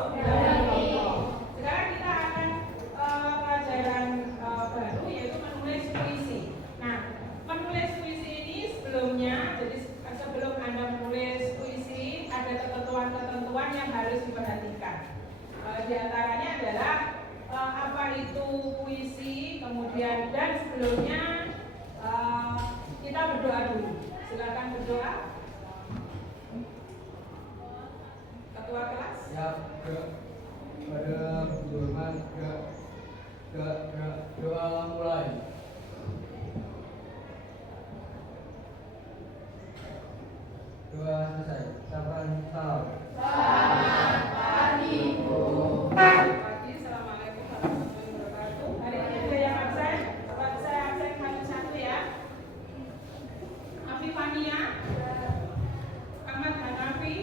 Sekarang kita akan pelajaran baru, yaitu menulis puisi. Nah, menulis puisi ini sebelumnya, jadi sebelum Anda menulis puisi, ada ketentuan-ketentuan yang harus diperhatikan. Di antaranya adalah apa itu puisi, kemudian dan sebelumnya kita berdoa dulu. Silakan berdoa. Ketua kelas. Ya, pada Tuhan doa mulai. Doa selesai. Salam. Selamat pagi, Bu. Pagi, assalamualaikum warahmatullahi wabarakatuh. Hari ini ada yang absen. Saya absen satu ya. Afifania, Ahmad Hanafi,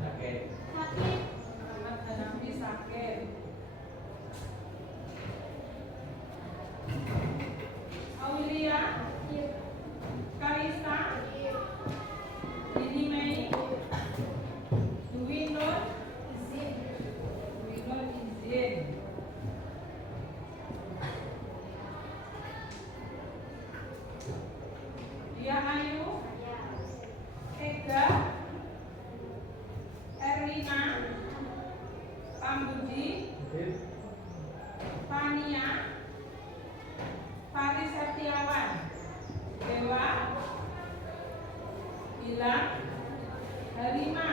Sakit. Ahmad Hanafi sakit. Aulia, Karista, Dini Mei, Dwi Nur izin. Dia Ayu, Ega, Erlina, Pambudi, Fania, Faris Setiawan, Dewa, Bilang, Halima,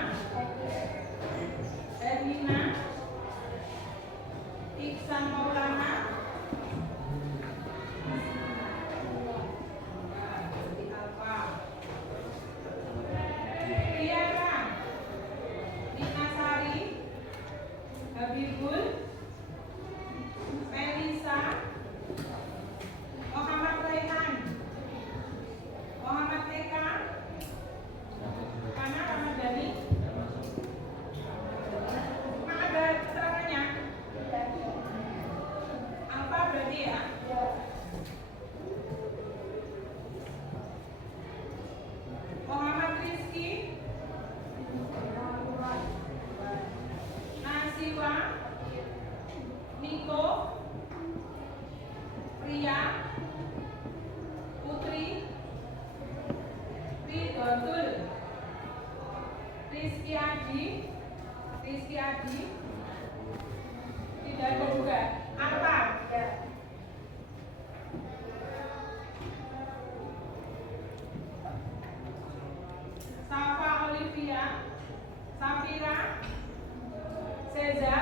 Erlina, Iksan Maulana, jadi apa? Tiara, Nina Sari, Habibul, Melisa, Muhammad Raihan, Muhammad Eka, Kana Ramadhani. Mana ada keterangannya? Apa berarti ya? Muhammad Rizki, Nasiwa, Niko, Pria, Putri, Ridhotul, Rizky Adi, tidak ada juga. Apa? Safa Olivia, Safira, Seza,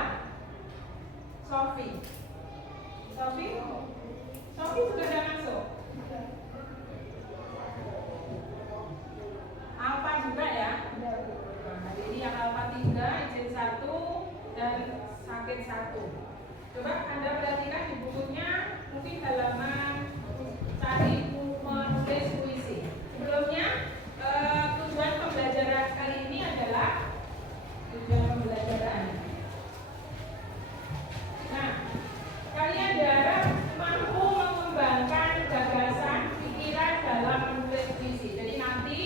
Sofi sudah ada masuk. Alfa juga ya. Jadi yang alfa 3, izin 1 dan sakit 1. Coba Anda perhatikan di bukunya, mungkin halaman cari menulis puisi. Sebelumnya tujuan pembelajaran kali ini adalah Nah, kalian diharap mampu mengembangkan gagasan pikiran dalam menulis puisi. Jadi nanti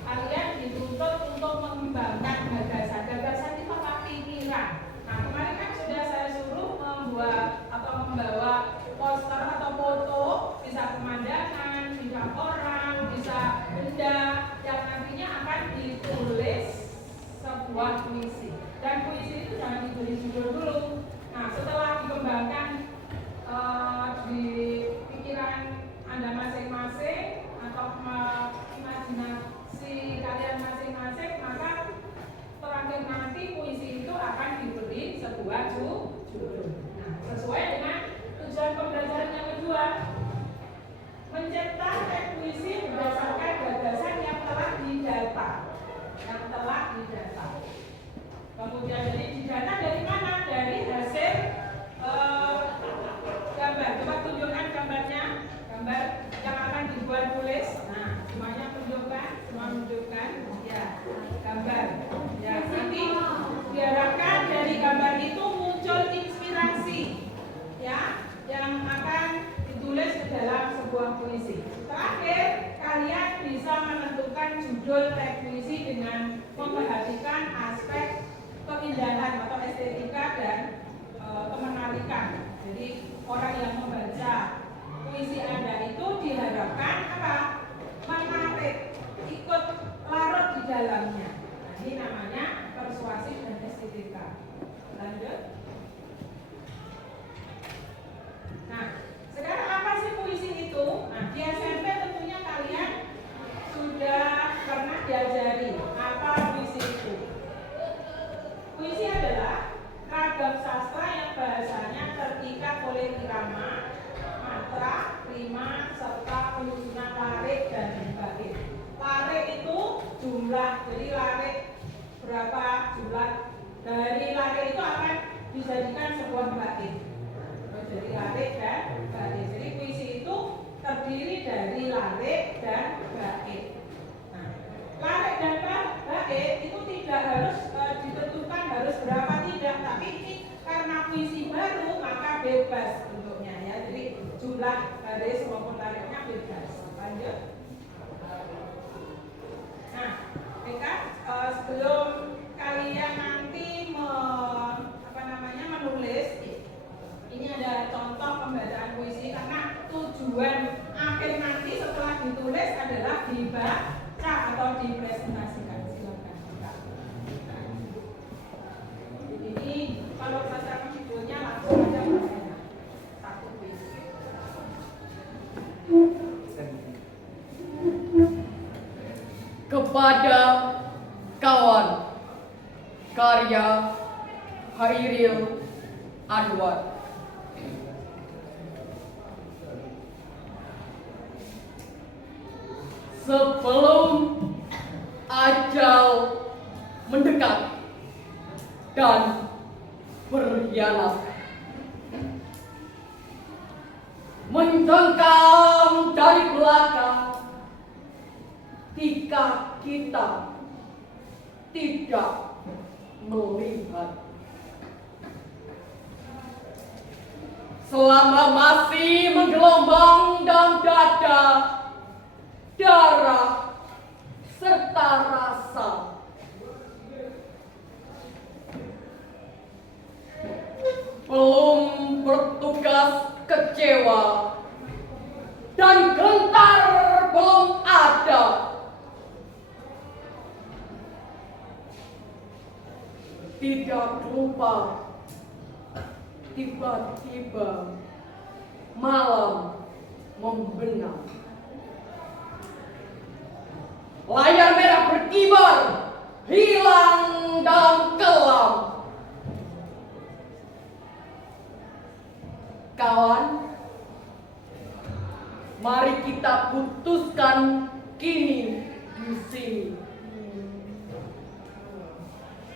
kalian dituntut untuk mengembangkan gagasan itu apa? Pikiran. Nah, kemarin kan sudah saya suruh membuat atau membawa poster atau foto, bisa pemandangan, bisa orang, bisa benda yang nantinya akan ditulis sebuah puisi. Dan puisi itu jangan diberi judul dulu. Nah, setelah dikembangkan di pikiran Anda masing-masing atau imajinasi kalian masing-masing, maka terakhir nanti puisi itu akan diberi sebuah judul. Nah, sesuai dengan tujuan pembelajaran yang kedua, mencetak teks puisi berdasarkan gagasan yang telah didata. Kemudian jadi didata dari mana? Dari hasil gambar. Coba tunjukkan gambarnya, gambar yang akan dibuat tulis. Nah, semuanya menunjukkan, ya, gambar. Ya, nanti diharapkan dari gambar itu muncul inspirasi, ya, yang akan ditulis ke dalam sebuah puisi. Terakhir, kalian bisa menentukan judul teks puisi dengan memperhatikan aspek keindahan atau estetika kemenarikan. Jadi orang yang membaca puisi Anda itu diharapkan apa? Menarik, ikut larut di dalamnya. Nah, ini namanya persuasif dan estetika. Lanjut. Nah, sekarang apa sih puisi itu? Nah, di SMP tentunya kalian sudah pernah diajari apa puisi itu. Puisi adalah ragam sastra yang bahasanya terikat oleh irama, matra, rima, serta penyusunan larik dan bait. Larik itu jumlah, jadi larik berapa jumlah dari larik itu akan dijadikan sebuah bait. Jadi larik dan bait. Jadi puisi itu terdiri dari larik dan bait. Nah, larik dan bait itu tidak harus ditentukan harus berapa tidak, tapi ini karena puisi baru maka bebas bentuknya ya. Jadi jumlah baris maupun lariknya bebas. Lanjut. Nah, mereka sebelum kalian nanti menulis, ini ada contoh pembacaan puisi karena tujuan akhir nanti setelah ditulis adalah dibaca atau dipresentasikan. Silakan. Ini kalau berdasarkan judulnya langsung aja bacanya. Satu puisi. Kepada kawan, karya Hairil Anwar. Sebelum ajal mendekat dan berkhianat, mencengkam dari belakang ketika kita tidak melihat. Selama masih menggelombang dalam dada darah serta rasa, belum bertugas kecewa dan gentar belum ada. Tidak lupa tiba-tiba malam membenam. Layar merah berkibar, hilang dalam kelam. Kawan, mari kita putuskan kini di sini.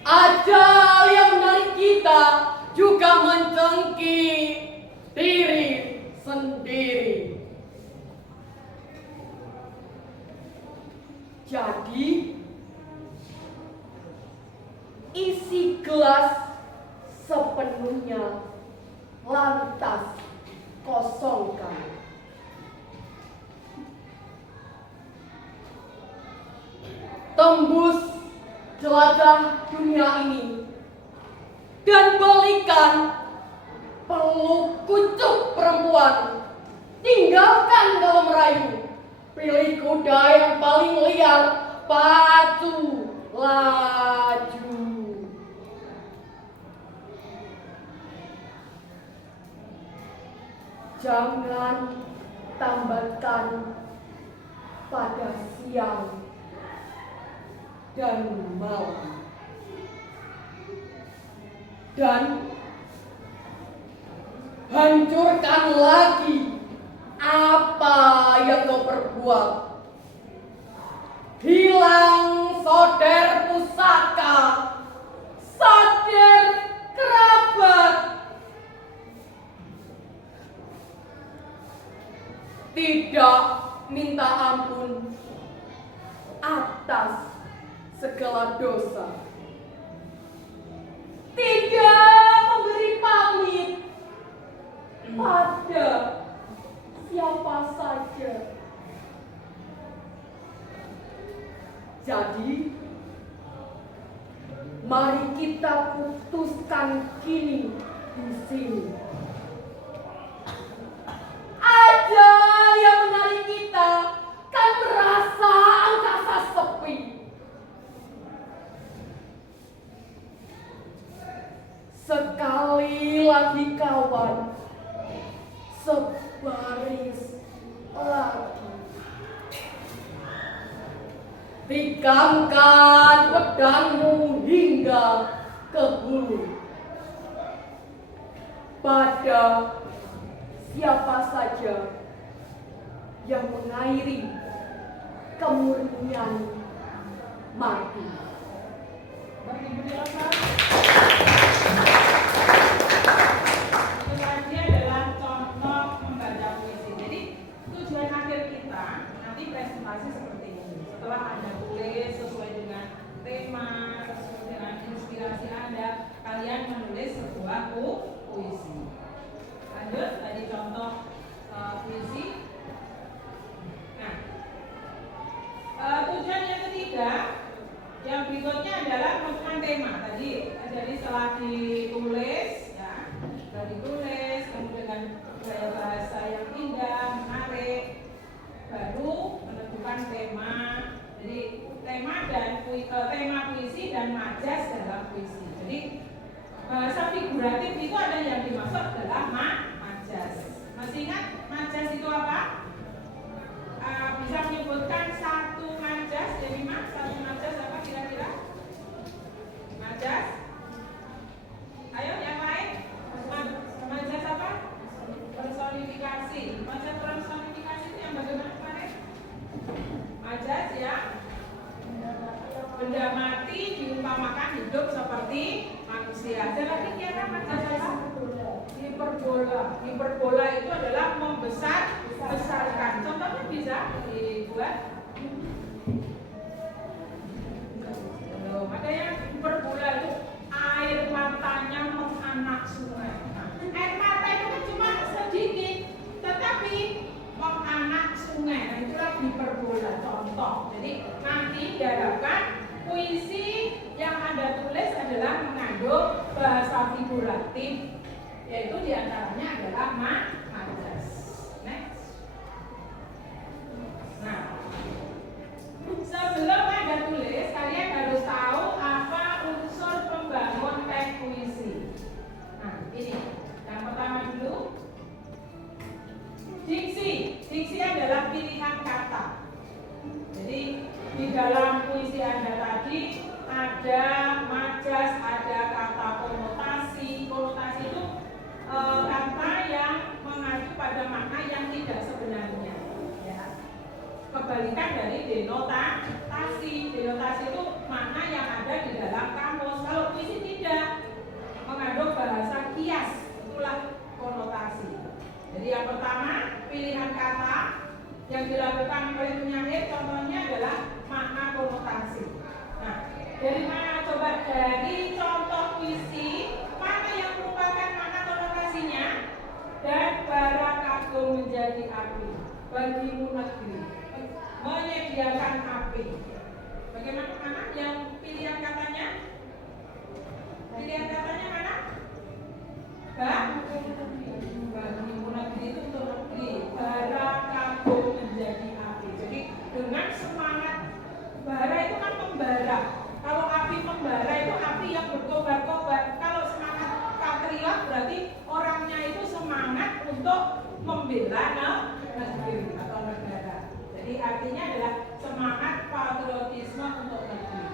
Ajal yang menarik kita juga mencengkih diri sendiri. Jadi, isi gelas sepenuhnya lantas kosongkan. Tembus jelajah dunia ini dan balikan peluk kucuk perempuan. Tinggalkan kalau merayu, pilih kuda yang paling liar, pacu laju. Jangan tambatkan pada siang dan malam, dan hancurkan lagi apa yang kau perbuat. Hilang soder pusaka, soder kerabat. Tidak minta ampun atas segala dosa. Tidak memberi pamit pada siapa saja. Jadi, mari kita putuskan kini di sini ada yang menarik kita kan merasa angkasa sepi. Sekali lagi kawan, sebaris lagi. Tikamkan pedangmu hingga ke hulu. Pada siapa saja yang mengairi kemurnian mati. Itu tadi adalah contoh membaca puisi. Jadi tujuan akhir kita nanti presentasi seperti ini. Setelah Anda tulis sesuai dengan tema, sesuai dengan inspirasi Anda, kalian menulis sebuah puisi. Lanjut, tadi contoh puisi. Nah, tujuan yang ketiga, yang berikutnya adalah menentukan tema. Tadi jadi setelah ditulis, ya, setelah ditulis, kemudian dengan gaya bahasa yang indah, menarik, baru menentukan tema. Jadi tema dan tema puisi dan majas dalam puisi. Jadi bahasa figuratif itu ada yang dimaksud adalah majas. Masih ingat majas itu apa? Bisa menyebutkan satu majas, jadi satu majas apa kira-kira? Majas? Ayo yang lain? Majas apa? Personifikasi. Majas personifikasi itu yang bagaimana kemarin? Majas ya, benda mati diumpamakan hidup seperti manusia. Ada lagi kira majas apa? Hiperbola. Hiperbola itu adalah membesarkan. Contohnya bisa dibuat. Ada yang hiperbola itu air matanya menganak sungai. Nah, air mata itu kan cuma sedikit, tetapi menganak sungai. Nah, itulah hiperbola contoh. Jadi nanti diharapkan puisi yang Anda tulis adalah mengandung bahasa figuratif, yaitu diantaranya adalah majas. Next. Nah, sebelum Anda tulis, kalian harus tahu apa unsur pembangun teks puisi. Nah, ini yang pertama dulu, diksi. Diksi adalah pilihan kata. Jadi di dalam puisi Anda tadi ada majas, ada kata konotasi. Konotasi itu kata yang mengacu pada makna yang tidak sebenarnya, ya. Kebalikan dari denotasi. Denotasi itu makna yang ada di dalam kamus. Kalau puisi tidak, mengandung bahasa kias, itulah konotasi. Jadi yang pertama, pilihan kata yang dilakukan oleh penyair, contohnya adalah makna konotasi. Nah, dari mana coba? Dari contoh puisi, mana yang merupakan makna konotasinya? Dan bara kagum menjadi api bagimu negeri, menyediakan api. Bagaimana mana yang pilihan katanya? Pilihan katanya mana? Bagimu negeri itu untuk negeri. Bara kagum menjadi api. Jadi dengan semangat, bara itu kan membara. Kalau api membara itu api yang berkobar-kobar. Kalau semangat patriot berarti orangnya itu semangat untuk membela negeri atau negara. Jadi artinya adalah semangat patriotisme untuk negeri.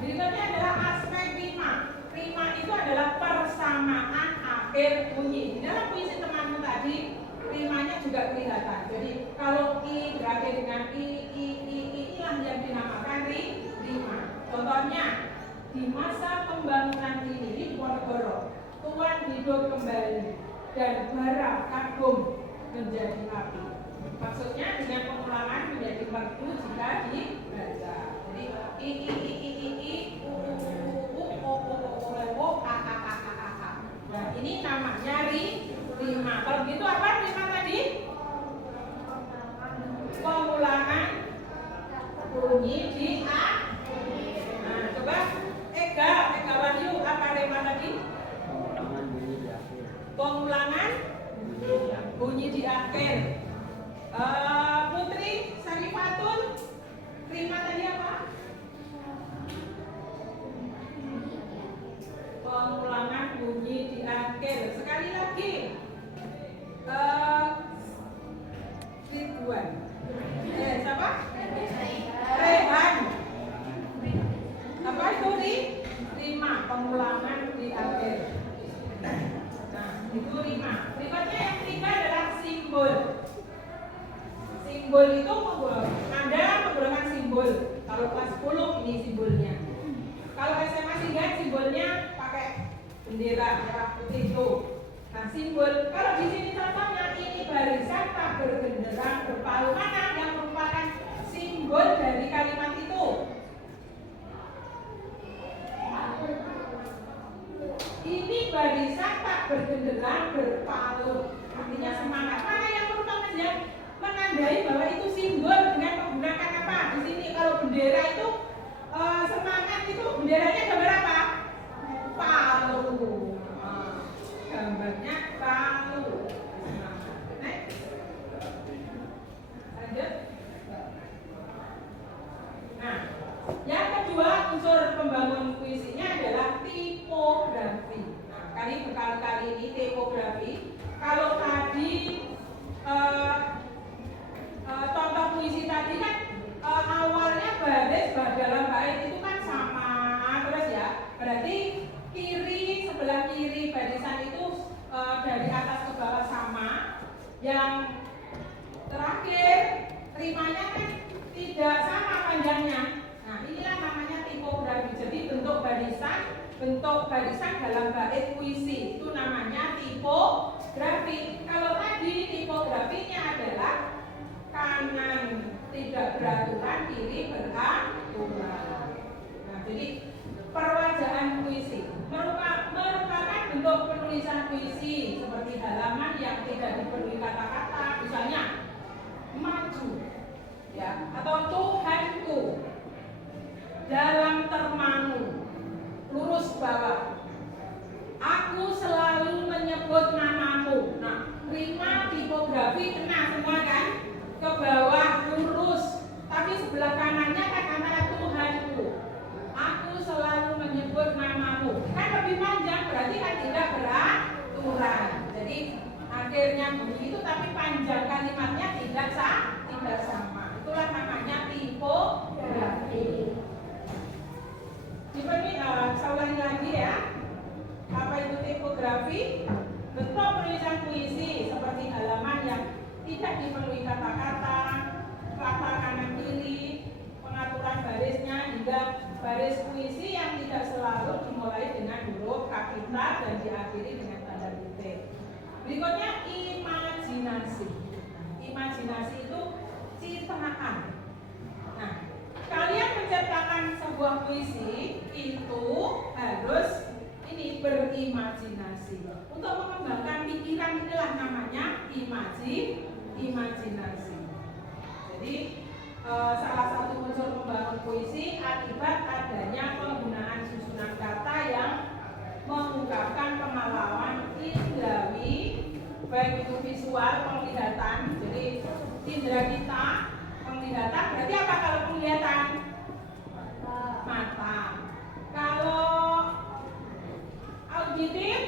Berikutnya adalah aspek rima. Rima itu adalah persamaan akhir bunyi. Di dalam puisi temanmu tadi, rimanya juga kelihatan. Jadi kalau i berakhir dengan inilah yang dinamakan rima. Contohnya di masa pembangunan ini di Ponorogo, Tuan hidup kembali dan bara kagum menjadi api. Maksudnya dengan pengulangan menjadi merdu jika dibaca. Jadi Nah, ini namanya rima. Kalau begitu apa rima tadi? Pengulangan bunyi di akhir. Nah, coba Ega Wahyu, apa rima tadi? Pengulangan bunyi di akhir. akhir. Putri Sarifatul, rima tadi apa? Pengulangan bunyi di akhir. Sekali lagi. Ridwan. Siapa? Rehan. Apa itu rima? Pengulangan di akhir. Nah, itu rima. Berikutnya yang ketiga adalah simbol. Simbol itu Anda menggunakan simbol. Kalau kelas 10 ini simbolnya. Kalau SMA 3 simbolnya pakai bendera merah putih itu. Nah, simbol. Kalau di sini contohnya ini barisan tak bergenderang berpalu, mana yang merupakan simbol dari kalimat itu? Ini barisan tak bergenderang berpalu. Artinya semangat. Mana yang merupakan yang menandai bahwa itu simbol dengan menggunakan apa? Di sini kalau bendera itu semangat itu benderanya gambar apa? Palu. Gambarnya palu. Next. Lanjut. Nah, yang kedua unsur pembangun puisinya adalah tipografi. Nah, kali berkali-kali ini tipografi. Kalau tadi contoh puisi tadi kan awalnya baris dalam bait itu kan sama terus ya. Berarti sebelah kiri barisan itu dari atas ke bawah sama. Yang terakhir rimanya kan tidak sama panjangnya. Nah, inilah namanya tipografi. Jadi bentuk barisan dalam bait puisi itu namanya tipografi. Kalau tadi tipografinya adalah kanan tidak beraturan, kiri beraturan. Nah, jadi perwajaan puisi merupakan bentuk penulisan puisi seperti halaman yang tidak dipenuhi kata-kata, misalnya maju, ya, atau Tuhanku, dalam termangu, lurus bawah, aku selalu menyebut namamu. Nah, rima tipografi kena semua kan? Ke bawah lurus, tapi sebelah kanannya kan antara Tuhanku, aku selalu menyebut namamu, kan lebih panjang, berarti kan tidak beraturan. Jadi akhirnya begitu tapi panjang kalimatnya tidak sama. Itulah namanya tipografi. Saya ulangi lagi ya. Apa itu tipografi? Bentuk penulisan puisi seperti halaman yang tidak dipenuhi kata-kata, kata kanan kiri, pengaturan barisnya hingga baris puisi yang tidak selalu dimulai dengan huruf kapital dan diakhiri dengan tanda titik. Berikutnya imajinasi. Imajinasi itu citraan. Nah, kalian menciptakan sebuah puisi itu harus berimajinasi. Untuk mengembangkan pikiran inilah namanya imajinasi. Jadi salah satu unsur membangun puisi akibat adanya penggunaan susunan kata yang mengungkapkan pengalaman indrawi, baik itu visual, penglihatan. Jadi indra kita penglihatan, berarti apa kalau penglihatan? Mata. Kalau auditif,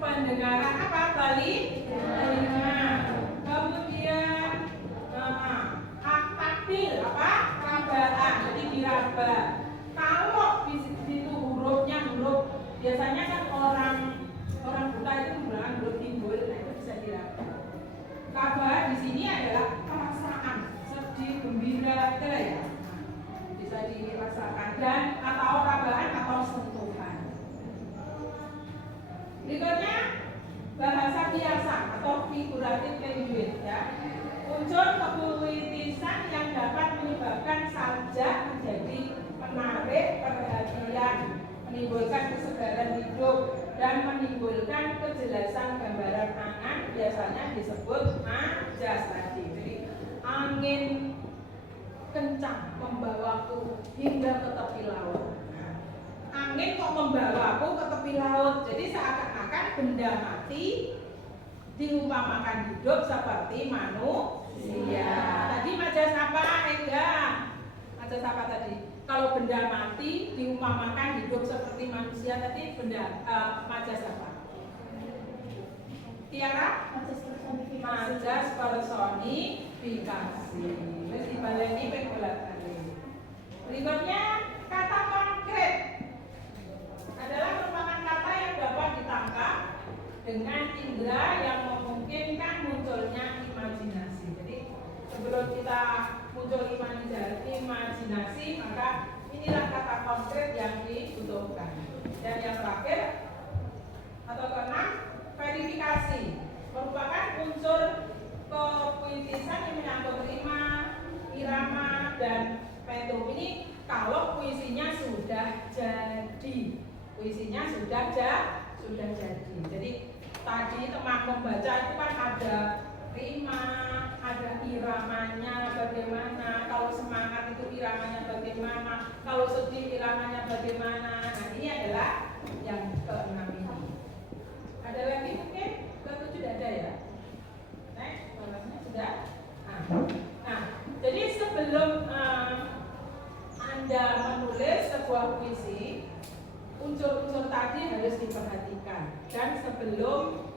pendengaran apa? Telinga. Kemudian taktil apa? Rabaan, jadi diraba. Kalau itu huruf biasanya kan orang buta itu menggunakan huruf timbul, nah itu bisa diraba. Kabar di sini adalah perasaan, sedih, gembira, gitu ya. Bisa dirasakan dan atau rabaan atau sentuhan. Berikutnya bahasa biasa atau figurative language ya. Unsur kepuitisan yang dapat menyebabkan sajak menjadi menarik perhatian, menimbulkan kesegaran hidup dan menimbulkan kejelasan gambaran angan, biasanya disebut majas tadi. Jadi angin kencang membawaku hingga ke tepi laut. Angin kok membawaku ke tepi laut. Jadi seakan-akan benda mati diumpamakan hidup seperti manusia. Tadi majas apa? Enggak. Majas apa tadi? Kalau benda mati diumpamakan hidup seperti manusia, tadi benda majas apa? Tiara? Majas personifikasi. Wis dibaleni ping bolak-balik. Berikutnya kata konkret adalah merupakan kata yang dapat ditangkap dengan indera yang memungkinkan munculnya imajinasi. Jadi sebelum kita muncul imajinasi, maka inilah kata konkret yang dibutuhkan. Dan yang terakhir atau keenam, verifikasi merupakan unsur kepuisisan yang menyangkut rima, irama, dan metrum. Ini kalau puisinya sudah jadi. Puisinya sudah jadi. Jadi tadi teman membaca itu kan ada rima, ada iramanya bagaimana, kalau semangat itu iramanya bagaimana, kalau sedih iramanya bagaimana. Nah, ini adalah yang keenam ini. Ada lagi mungkin? Ketujuh tidak ada ya? Next, balasnya sudah. Nah, jadi sebelum Anda menulis sebuah puisi, unsur-unsur tadi harus diperhatikan. Dan sebelum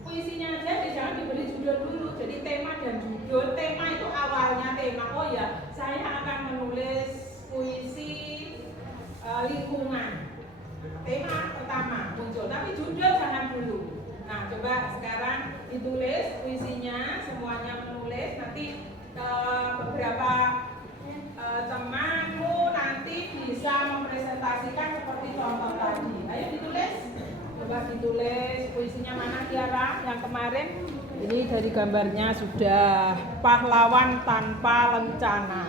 puisinya aja jangan diberi judul dulu. Jadi tema dan judul. Tema itu awalnya tema. Oh ya, saya akan menulis puisi lingkungan. Tema pertama muncul, tapi judul jangan dulu. Nah, coba sekarang ditulis puisinya, semuanya menulis. Nanti beberapa temanmu nanti bisa mempresentasikan seperti contoh tadi. Ayo ditulis. Coba ditulis puisinya mana Tiara yang kemarin. Ini dari gambarnya sudah pahlawan tanpa lencana.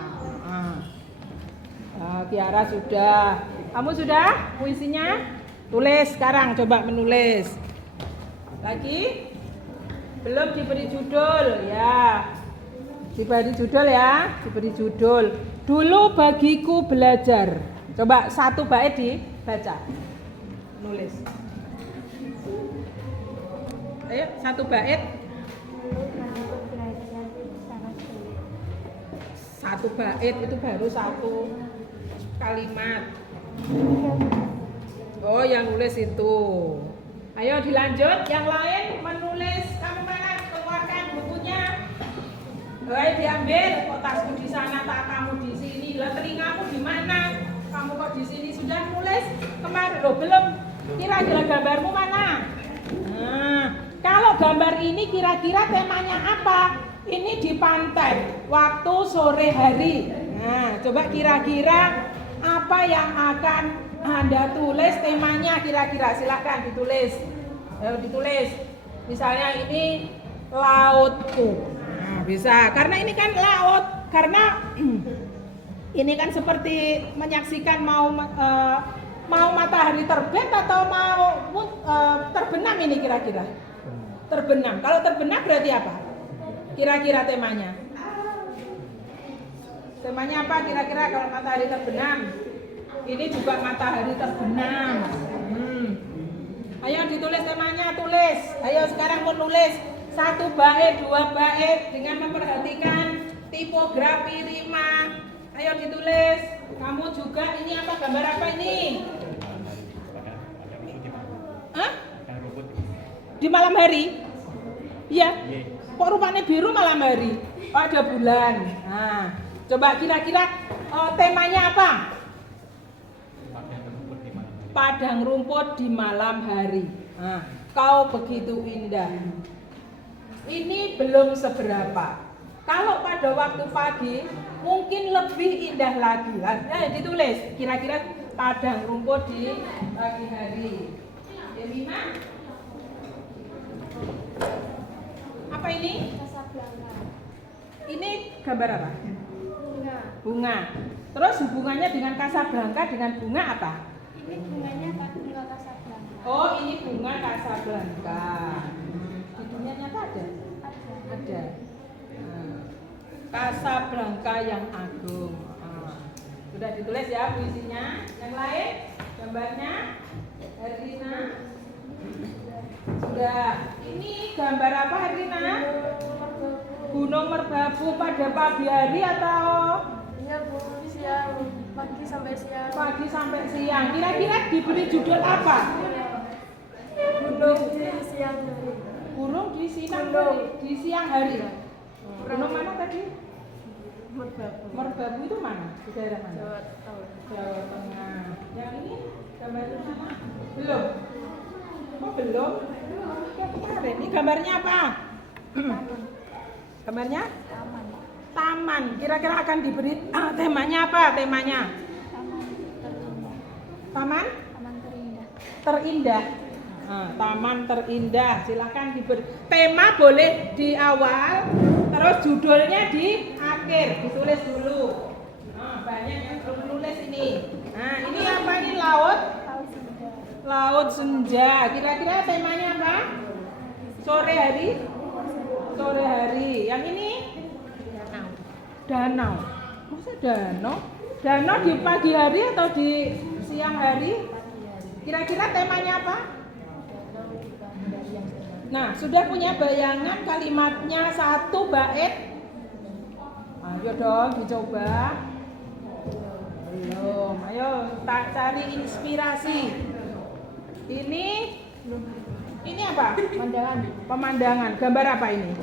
Tiara sudah. Kamu sudah puisinya? Tulis sekarang, coba menulis. Lagi? Belum diberi judul ya. Diberi judul ya, diberi judul. Dulu bagiku belajar. Coba satu bait dibaca. Nulis. Ayo, satu bait. Satu bait itu baru satu kalimat. Oh, yang nulis itu. Ayo dilanjut, yang lain menulis. Kamu mana? Keluarkan bukunya. Ayo diambil. Kok tasmu di sana, tak kamu di sini. Lah telingamu di mana? Kamu kok di sini sudah nulis kemarin? Loh, belum. Kira-kira gambarmu mana? Nah, kalau gambar ini kira-kira temanya apa? Ini di pantai, waktu sore hari. Nah, coba kira-kira apa yang akan Anda tulis temanya kira-kira, silakan ditulis. Ayo ditulis. Misalnya ini lautku. Nah, bisa. Karena ini kan laut. Karena ini kan seperti menyaksikan mau matahari terbit atau mau terbenam ini kira-kira. Terbenam. Kalau terbenam berarti apa? Kira-kira temanya. Temanya apa kira-kira kalau matahari terbenam? Ini juga matahari terbenam. Ayo ditulis temanya, tulis. Ayo sekarang menulis satu bait, dua bait dengan memperhatikan tipografi rima. Ayo ditulis. Kamu juga ini apa, gambar apa ini? Hah? Di malam hari? Iya. Kok rupanya biru malam hari? Oh, ada bulan. Nah, coba kira-kira temanya apa? Padang rumput di malam hari. Nah, kau begitu indah. Ini belum seberapa. Kalau pada waktu pagi mungkin lebih indah lagi. Nah, ditulis kira-kira padang rumput di pagi hari. Yang lima? Apa ini? Ini gambar apa? Bunga. Bunga. Terus hubungannya dengan Casablanca dengan bunga apa? Ini bunganya bunga Casablanca. Oh, ini bunga Casablanca. Di dunia nyata ada? Ada. Casablanca yang agung. Sudah ditulis ya puisinya. Yang lain gambarnya? Herlina sudah. ini gambar apa Herlina? Gunung Merbabu pada pagi hari atau Iya Bu, siang, pagi sampai siang. pagi sampai siang? Kira-kira diberi judul apa? Gunung di siang hari. Gunung di siang Gunung. di siang hari. Gunung mana tadi? Merbabu. Merbabu itu mana? Di daerah mana? Jawa Tengah. Jawa Tengah. Yang ini gambarnya mana? Belum. Kok belum? Kayak kemarin. Ini gambarnya apa? Gambarnya? Taman. Taman. Kira-kira akan diberi temanya apa? Temanya? Taman terindah. Taman Taman terindah. terindah. Taman terindah. Silakan diberi. Tema boleh di awal, terus judulnya di akhir. Ditulis dulu. Banyak yang belum nulis ini. Nah, ini apa ini laut? Tahu sudah. Laut senja. Kira-kira temanya apa? Sore hari? Sore hari. Yang ini? Danau. Masa danau? Danau di pagi hari atau di siang hari? Kira-kira temanya apa? Nah, sudah punya bayangan kalimatnya satu bait? Ayo dong, dicoba. Belum. Ayo, cari inspirasi. Ini apa? Pemandangan. Pemandangan. Gambar apa ini?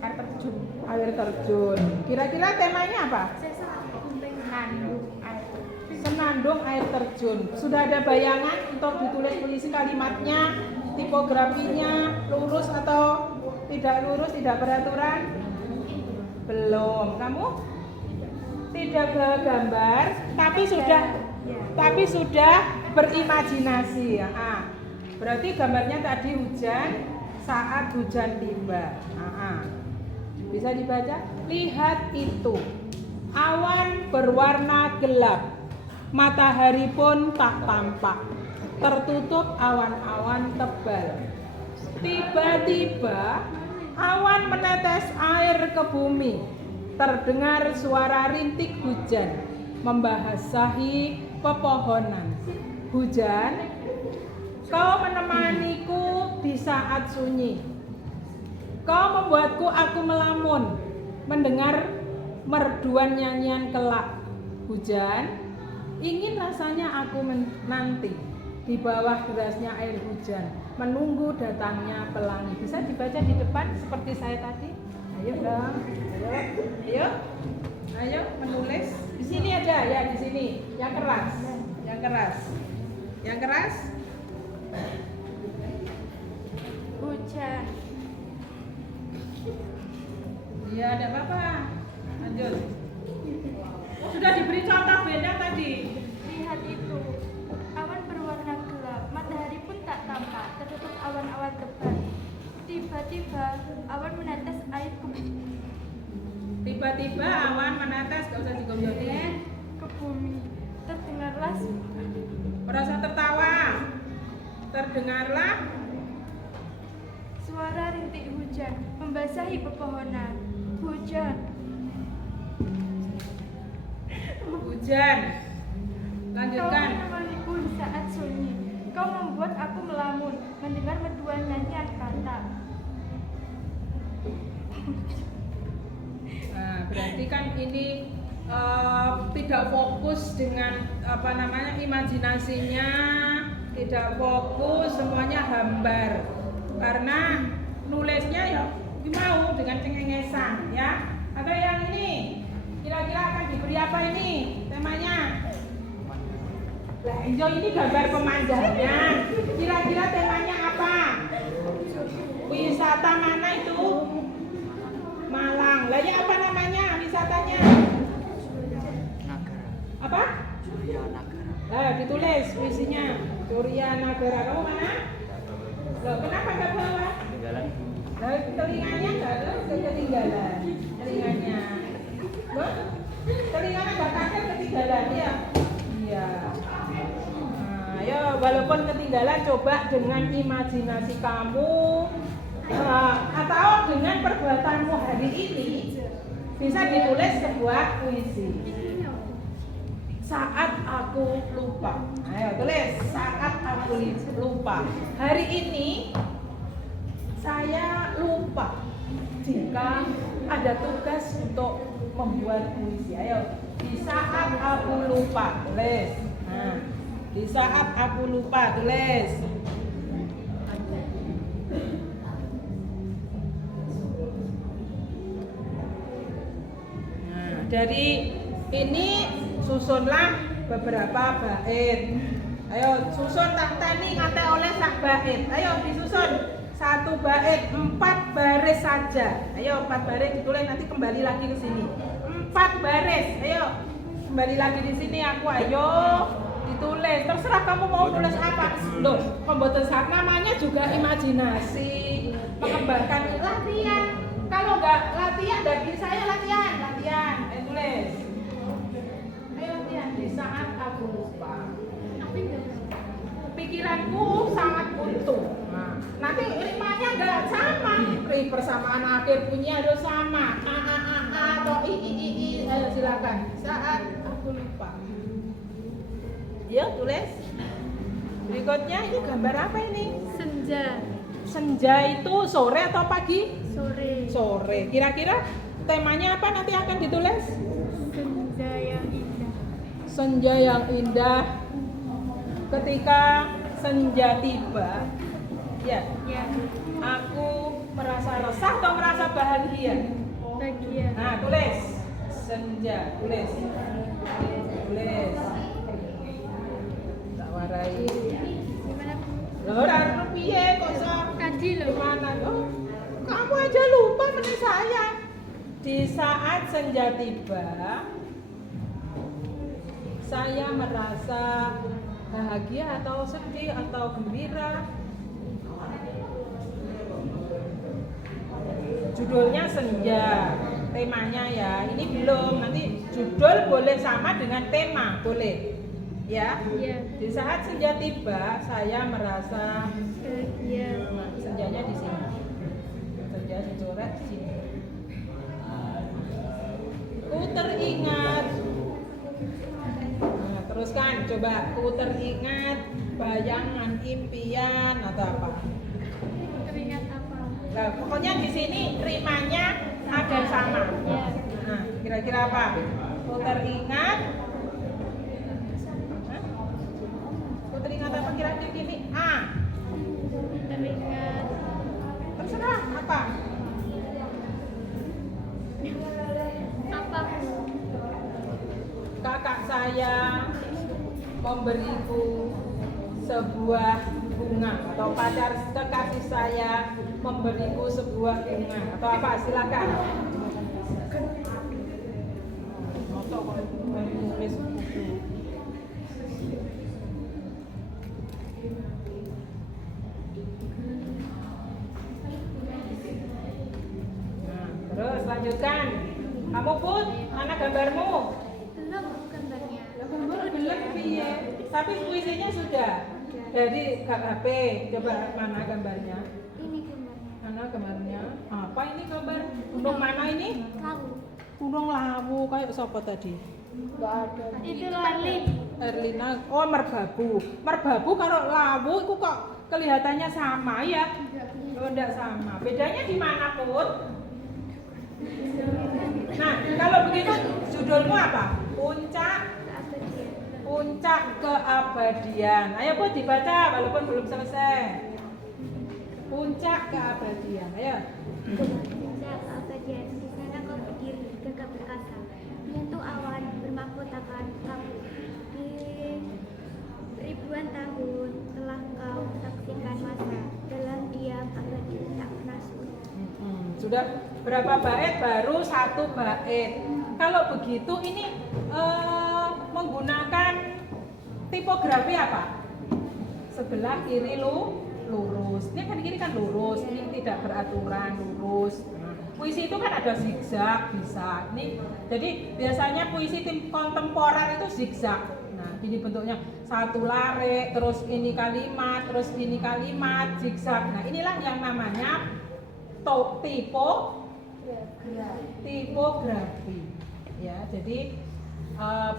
Air terjun. Air terjun. Kira-kira temanya apa? Senandung air. Senandung air terjun. Sudah ada bayangan untuk ditulis puisi kalimatnya, tipografinya, lurus atau tidak lurus, tidak beraturan? Belum. Kamu tidak bergambar, tapi sudah berimajinasi. Berarti gambarnya tadi hujan saat hujan tiba. Bisa dibaca? Lihat itu. Awan berwarna gelap. Matahari pun tak tampak. Tertutup awan-awan tebal. Tiba-tiba awan menetes air ke bumi. Terdengar suara rintik hujan membasahi pepohonan. Hujan, kau menemaniku di saat sunyi. Kau membuatku aku melamun mendengar merduan nyanyian kelak. Hujan, ingin rasanya aku menanti di bawah derasnya air hujan, menunggu datangnya pelangi. Bisa dibaca di depan seperti saya tadi. Ayo dong, ayo menulis. Di sini ada ya, di sini. Yang keras. Hujan. Iya, ada apa-apa. Lanjut. Sudah diberi contoh beda tadi. Lihat itu. Awan berwarna gelap. Matahari pun tak tampak. Tertutup awan-awan tebal. Tiba-tiba awan menetes air ke Tiba-tiba awan menetes, gak usah digomjotin. ke bumi. Terdengarlah Merasa tertawa. Terdengarlah suara rintik hujan membasahi pepohonan. Hujan. Kau Lanjutkan. menemaniku di saat sunyi. Kau membuat aku melamun mendengar merduan nyanyian kata. Nah, berarti kan ini tidak fokus dengan imajinasinya, tidak fokus, semuanya hambar. Karena nulisnya ya mau dengan cengengesan ya. Ada yang ini. Kira-kira akan diberi apa ini? Temanya? Lah, ini gambar pemandangan. Kira-kira temanya apa? Wisata mana itu? Malang. Lah ya apa namanya wisatanya? Nagara. Apa? Surya Nagara. Lah ditulis puisinya. Surya Nagara. Kamu mana? Loh, kenapa nggak bawa? Ketinggalan. Lah telinganya nggak ada, ketinggalan. Telinganya. Loh? Telinganya nggak kaget ketinggalan ya? Iya. Nah, ayo walaupun ketinggalan coba dengan imajinasi kamu atau dengan perbuatanmu hari ini bisa ditulis sebuah puisi. Saat aku lupa. Ayo tulis saat aku lupa. Hari ini saya lupa jika ada tugas untuk membuat puisi. Ayo, di saat aku lupa, tulis. Nah, di saat aku lupa, tulis. Nah, dari ini susunlah beberapa bait. Ayo, susun tak tani ngate oleh sak bait. Ayo disusun. Satu bait 4 baris saja. Ayo 4 baris ditulis, nanti kembali lagi ke sini. 4 baris. Ayo kembali lagi di sini aku. Ayo ditulis. Terserah kamu mau tulis apa. Loh, pembuatan saat namanya juga imajinasi, mengembangkan latihan. Kalau nggak latihan dari saya latihan. Ayo tulis. Ayo latihan di saat aku lupa. Pikiranku sangat buntu. Nah, nanti rimanya nggak sama. Persamaan akhir bunyi harus sama. A atau i. Ayo silakan. Saat aku lupa. Ya tulis. Berikutnya ini gambar apa ini? Senja. Senja itu sore atau pagi? Sore. Sore. Kira-kira temanya apa nanti akan ditulis? Senja yang indah. Senja yang indah. Ketika senja tiba, ya, aku merasa resah atau merasa bahagia? Bahagia. Nah, tulis senja, tulis. Tak warai. Gimana? Loh, piye kok iso? Tadi loh. Gimana? Oh, kamu aja lupa menurut saya. Di saat senja tiba, saya merasa bahagia atau sedih atau gembira. Judulnya senja, temanya ya. Ini belum, nanti judul boleh sama dengan tema, boleh. Ya. Iya. Di saat senja tiba, saya merasa Bahagia. nah, senjanya di sini. Senja dicoret di sini. Ku teringat. Nah, teruskan, coba. Ku teringat bayangan impian atau apa? Teringat apa? Nah, pokoknya di sini rimanya ada sama. Iya. Nah, kira-kira apa? Ku teringat. Hah? Ku teringat apa kira-kira gini? A. Teringat Terserah apa? apa? Kakak saya memberiku sebuah bunga atau pacar kekasih saya memberiku sebuah bunga atau apa, silakan. Motor kalau nulis buku. Nah, terus lanjutkan. Kamu Put, mana gambarmu? Belum gambarnya. Gambar belum piye. Tapi puisinya sudah. Dari HP, coba mana gambarnya? Ini gambarnya. Mana gambarnya? Apa ini gambar? Gunung mana ini? Lalu. Gunung Lawu, kayak siapa tadi? Enggak ada. Itu Erlin. Erlina, oh merbabu. Merbabu kalau Lawu itu kok kelihatannya sama ya? Oh, enggak sama. Bedanya di mana, Put? Nah, kalau begitu judulmu apa? Puncak keabadian. Ayo Put dibaca walaupun belum selesai. Puncak keabadian. Ayo. Puncak abadian. Di sana kau berdiri gagah perkasa. Menyentuh awan bermahkotakan kamu. Di ribuan tahun telah kau saksikan masa. Dalam diam abadi tak pernah surut. Sudah berapa bait? Baru 1 bait. Kalau begitu ini menggunakan tipografi apa? Sebelah kiri lurus. Ini kan kiri kan lurus, ini tidak beraturan, lurus. Puisi itu kan ada zigzag, bisa. Ini jadi biasanya puisi tim kontemporer itu zigzag. Nah, ini bentuknya satu lare, terus ini kalimat, terus ini kalimat, zigzag. Nah, inilah yang namanya tipografi. Ya, jadi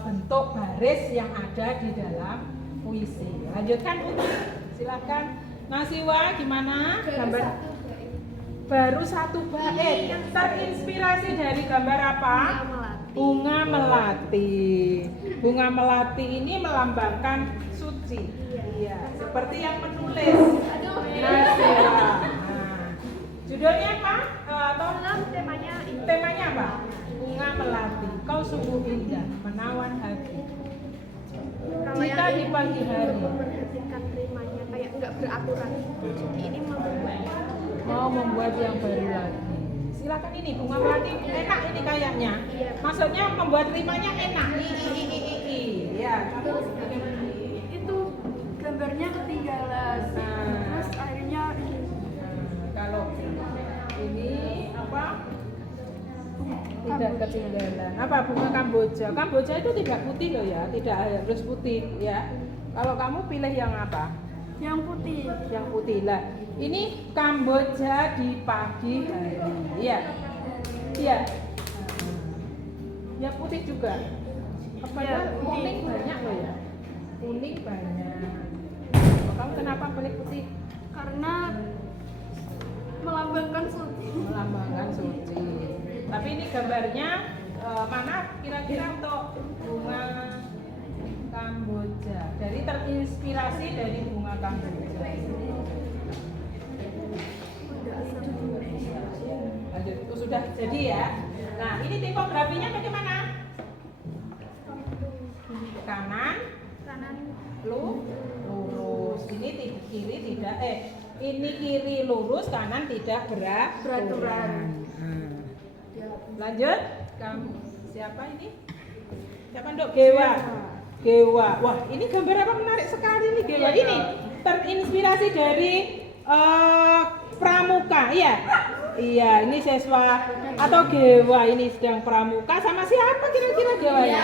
bentuk baris yang ada di dalam puisi. Lanjutkan, silakan. Nasiwa gimana? Gambar Baru satu bait. Terinspirasi dari gambar apa? Bunga melati. Bunga melati ini melambangkan suci. Iya, seperti yang menulis. Nasila. Nah, judulnya apa? Temanya apa? Bunga melati. Kau sungguh indah, menawan hati. Jika di pagi hari memperhatikan terimanya kayak nggak beraturan. Jadi ini mau membuat yang baru lagi. Silakan ini bunga melati enak ini kayaknya. Maksudnya membuat terimanya enak. Ya. itu gambarnya ketinggalan. Terus akhirnya Kalau ini apa? Tidak ketinggalan. Apa bunga Kamboja? Kamboja itu tidak putih loh ya, tidak harus putih ya. Kalau kamu pilih yang apa? yang putih. Yang putih lah. Ini Kamboja di pagi hari. Iya. Iya. Ya putih juga. Apa ya? Kuning banyak loh ya. Kuning banyak. Kamu kenapa pilih putih? Karena melambangkan suci. Melambangkan suci. Tapi ini gambarnya mana kira-kira untuk bunga Kamboja? Dari terinspirasi dari bunga Kamboja. Itu sudah jadi ya. Nah, ini tipografinya bagaimana? Kanan, lurus. Ini kiri tidak ini kiri lurus, kanan tidak beraturan. Lanjut, kamu siapa ini? Siapa Dok? Gewa. Wah, ini gambar apa menarik sekali nih Gewa. Ini terinspirasi dari pramuka, iya. Iya, ini siswa atau Gewa ini sedang pramuka sama siapa kira-kira Gewa ya?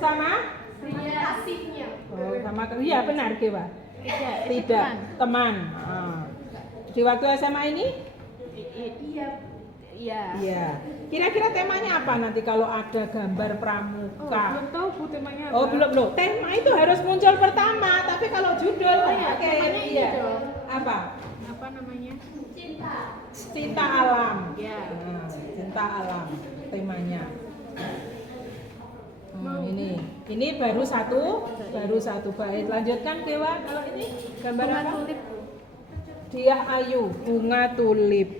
Sama? Oh, sama iya benar Gewa. Tidak, teman. Di waktu SMA ini? Iya. Kira-kira temanya apa nanti kalau ada gambar pramuka? Belum tahu Bu temanya apa. Oh, belum loh. Tema itu harus muncul pertama, tapi kalau judul oke, iya. Apa? Apa namanya? Cinta alam. Ya. Nah, cinta alam temanya. Ini baru satu bait. Lanjutkan Dewa. Kalau ini gambar Bunga apa? tulip. Diah Ayu, bunga tulip.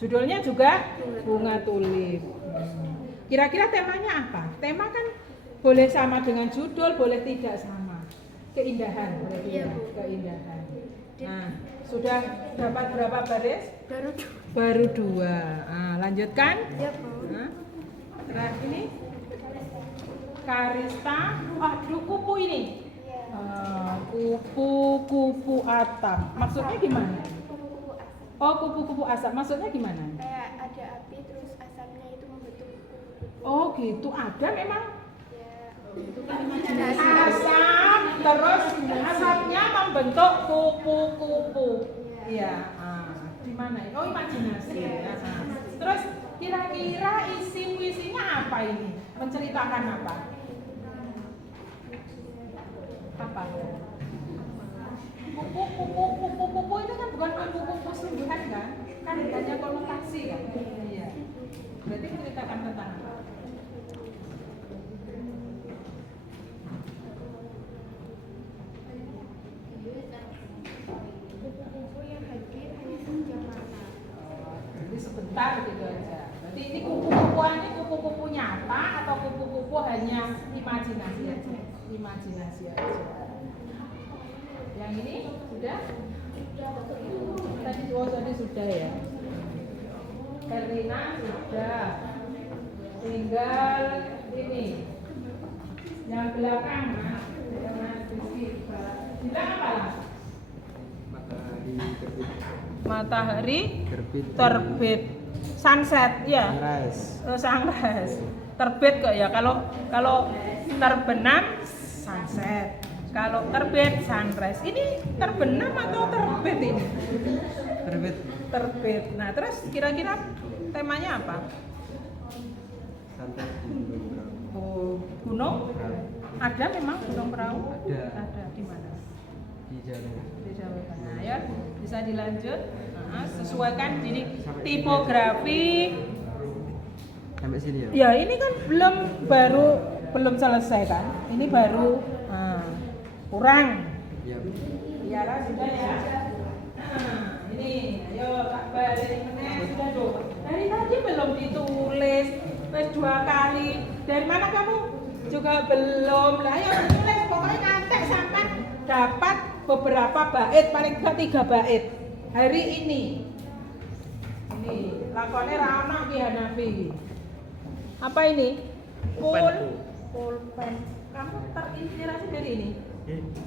Judulnya juga bunga tulip. Kira-kira temanya apa? Tema kan boleh sama dengan judul, boleh tidak sama. Keindahan, berarti ya, keindahan. Nah, sudah dapat berapa baris? Baru 2. Nah, lanjutkan. Ya, Bu. Nah, terakhir ini Karista. Kupu ini. Kupu-kupu atap. Maksudnya gimana? Oh, kupu-kupu asap. Maksudnya gimana? Kayak ada api terus asapnya itu membentuk kupu-kupu. Oh, gitu. Ada memang Ya. asap, terus asapnya membentuk kupu-kupu. Iya. Di mana? Oh, imajinasi. Terus kira-kira isi puisinya apa ini? Menceritakan apa? Apa? Kupu-kupu itu kan bukan kupu-kupu sungguhan kan? Kan hanya konotasi kan? Iya. Berarti menceritakan tentang apa? Kupu-kupu yang hadir hanya sejam mana. Jadi sebentar gitu aja. Berarti ini kupu-kupuan ini kupu-kupu nyata atau kupu-kupu hanya imajinasi aja? Imajinasi aja. Yang ini sudah? Tadi sudah ya. Herlina sudah. Tinggal ini. Yang belakang Mas. Mas Rizky. Bilang apa lah? Matahari terbit. Sunset ya. Sunrise. Terbit kok ya. Kalau terbenam sunset. Kalau terbit sunrise. Ini terbenam atau terbit ini? Terbit. Nah, terus kira-kira temanya apa? Oh, gunung? Ada memang gunung perahu? Ada. Di mana? di Jawa. Di Jawa Tengah ya. Bisa dilanjut. Nah, sesuaikan ini tipografi. Sampai sini ya. Ya ini kan belum selesai kan? Ini baru kurang. Iya. Tiara sudah ya. Ini ayo tak balik meneh sudah tuh. Dari tadi belum ditulis, wes 2 kali. Dari mana kamu? Juga belum. Lah ya tulis pokoknya ngantek sampai dapat beberapa bait, paling enggak 3 bait. Hari ini. Ini lakonnya Rana Ki Hanafi. Apa ini? Pulpen. Kamu terinspirasi dari ini?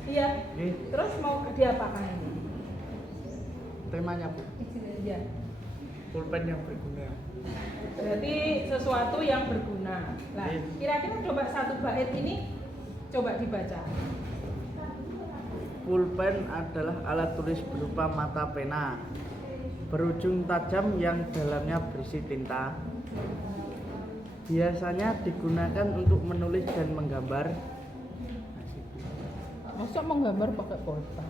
Iya. Terus mau diapakan ini? Temanya Bu. Iya. Pulpen yang berguna. Berarti sesuatu yang berguna. Nah, kira-kira coba 1 bait ini coba dibaca. Pulpen adalah alat tulis berupa mata pena berujung tajam yang dalamnya berisi tinta. Biasanya digunakan untuk menulis dan menggambar. Masa menggambar pakai pulpen?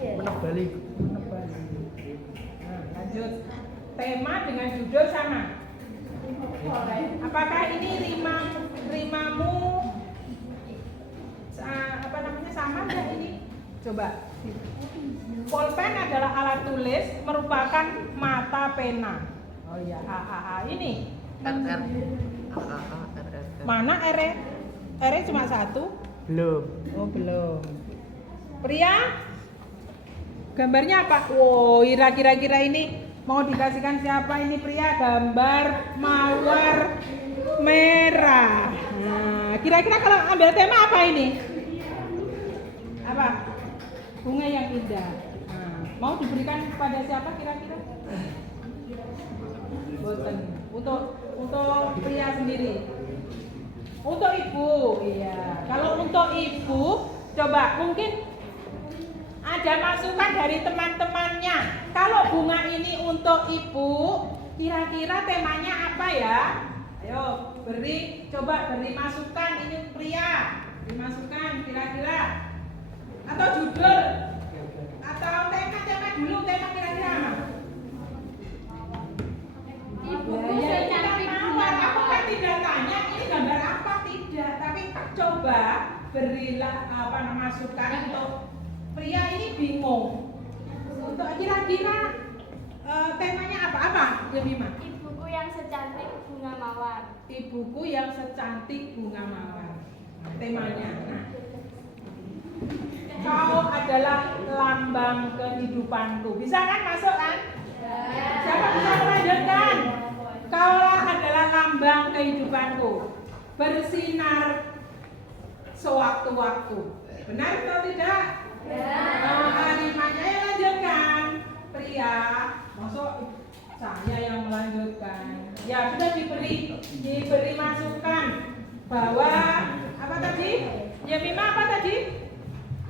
Menebali. Nah, lanjut. Tema dengan judul sama. Apakah ini rimamu sama enggak ini? Coba. Pulpen adalah alat tulis merupakan mata pena. Oh iya, ini. RR. Mana R? R cuma 1? Belum. Oh, belum. Pria? Gambarnya apa? Wow, kira-kira ini mau dikasihkan siapa ini pria? Gambar mawar merah. Nah, kira-kira kalau ambil tema apa ini? Apa? Bunga yang indah. Nah, mau diberikan kepada siapa kira-kira? Boten. Untuk pria sendiri. Untuk ibu, iya. Kalau untuk ibu, coba mungkin ada masukan dari teman-temannya. Kalau bunga ini untuk ibu, kira-kira temanya apa ya? Ayo, coba beri masukan ini pria. Beri masukan kira-kira. Atau judul. Atau tema dulu, tema kira-kira apa? Ibuku Ya, secantik bunga aku kan mawar. tidak tanya ini gambar apa tidak, tapi coba berilah masukan untuk pria ini bingung. Untuk kira-kira temanya apa Jemima? Ibuku yang secantik bunga mawar. Ibuku yang secantik bunga mawar. Temanya. Nah, kau adalah lambang kehidupanku. Bisa kan masuk kan? Siapa bisa melanjutkan? Kaulah adalah lambang kehidupanku, bersinar sewaktu-waktu. Benar atau tidak? Harimanya yang lanjutkan. Pria, masuk saya yang melanjutkan. Ya sudah diberi masukan bahwa apa tadi? Ya Mima apa tadi?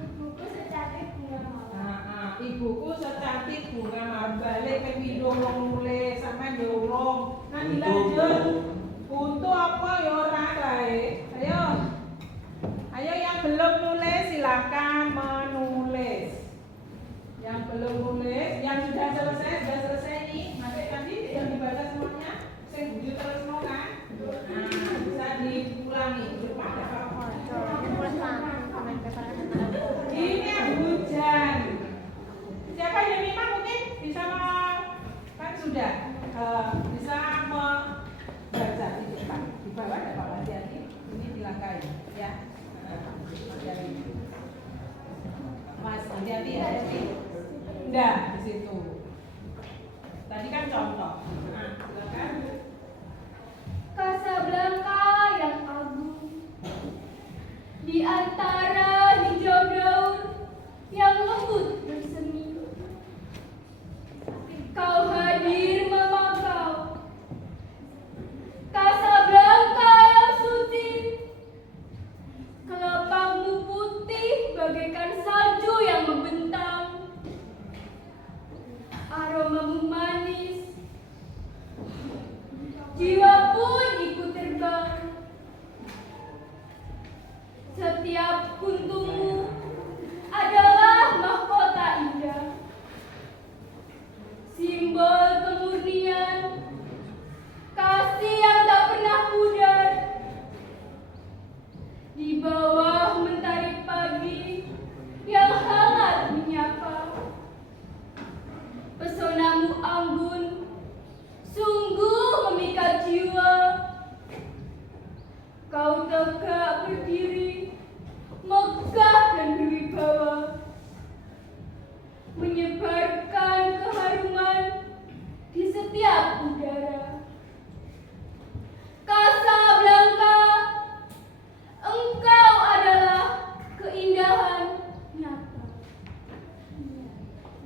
Ibuku secantik bunga mawar. Ibuku secantik bunga mawar. Balik ke video nulis sama dorong. Nah dilanjut. Untuk apa ya orang lain? Ayo yang belum nulis silakan menulis. Yang belum nulis, yang sudah selesai nih. Masih tadi sudah dibaca semuanya. Saya bujuk terus mau kan? Nah bisa diulangi. Ini hujan. Siapa yang Mima mungkin bisa kan sudah bisa membaca di depan. Di bawah ada Pak Wadiati. Ini dilangkai ya. Mas hati-hati ya. Enggak di situ. Tadi kan contoh. Nah, silakan. Casablanca yang agung di antara hijau daun yang lembut bersemi. Kau hadir memangkau. Casablanca yang suci, kelapangmu putih bagaikan salju yang membentang. Aromamu manis, jiwa pun ikut terbang. Setiap kuntumu setiap udara. Casablanca, engkau adalah keindahan nyata.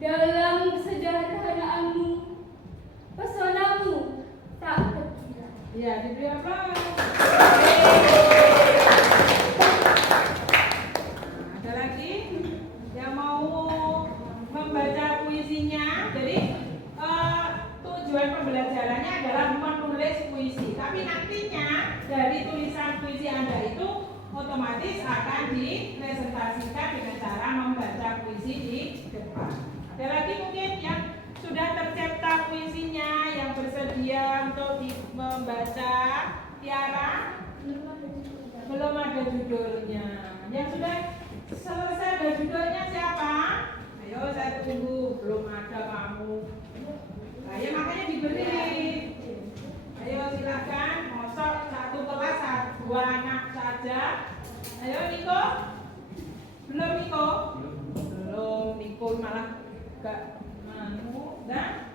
Dalam sederhanaanmu, pesonamu tak terkira. Ya, diberi aplaus. Ada lagi yang mau membaca puisinya? Jadi tujuan pembelajarannya adalah menulis puisi. Tapi nantinya dari tulisan puisi Anda itu otomatis akan dipresentasikan dengan cara membaca puisi di depan. Ada lagi mungkin yang sudah tercipta puisinya yang bersedia untuk membaca? Tiara? Belum ada judulnya. Yang sudah selesai ada judulnya siapa? Ayo saya tunggu. Belum ada kamu. Nah, ya makanya diberi. Ayo silakan. Mosok satu kelas dua anak saja. Ayo Niko. Belum Niko? Belum Niko malah gak mau. Dan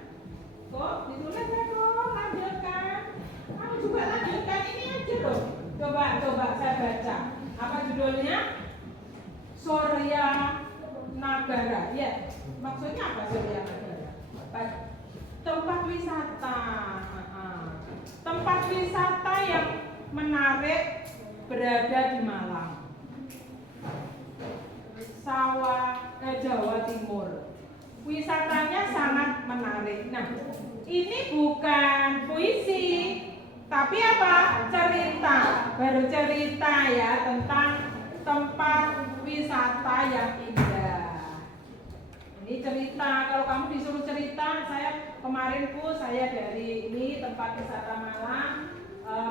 kok ditulis ya kok lanjutkan. Kamu juga lanjutkan ini aja loh. Coba saya baca. Apa judulnya? Surya Nagara. Ya, maksudnya apa Surya Nagara? Tempat wisata. Tempat wisata yang menarik berada di Malang. Jawa Timur. Wisatanya sangat menarik. Nah, ini bukan puisi, tapi apa? Cerita. Baru cerita ya tentang tempat wisata yang indah. Ini cerita. Kalau kamu disuruh cerita, kemarin saya dari ini tempat wisata Malang,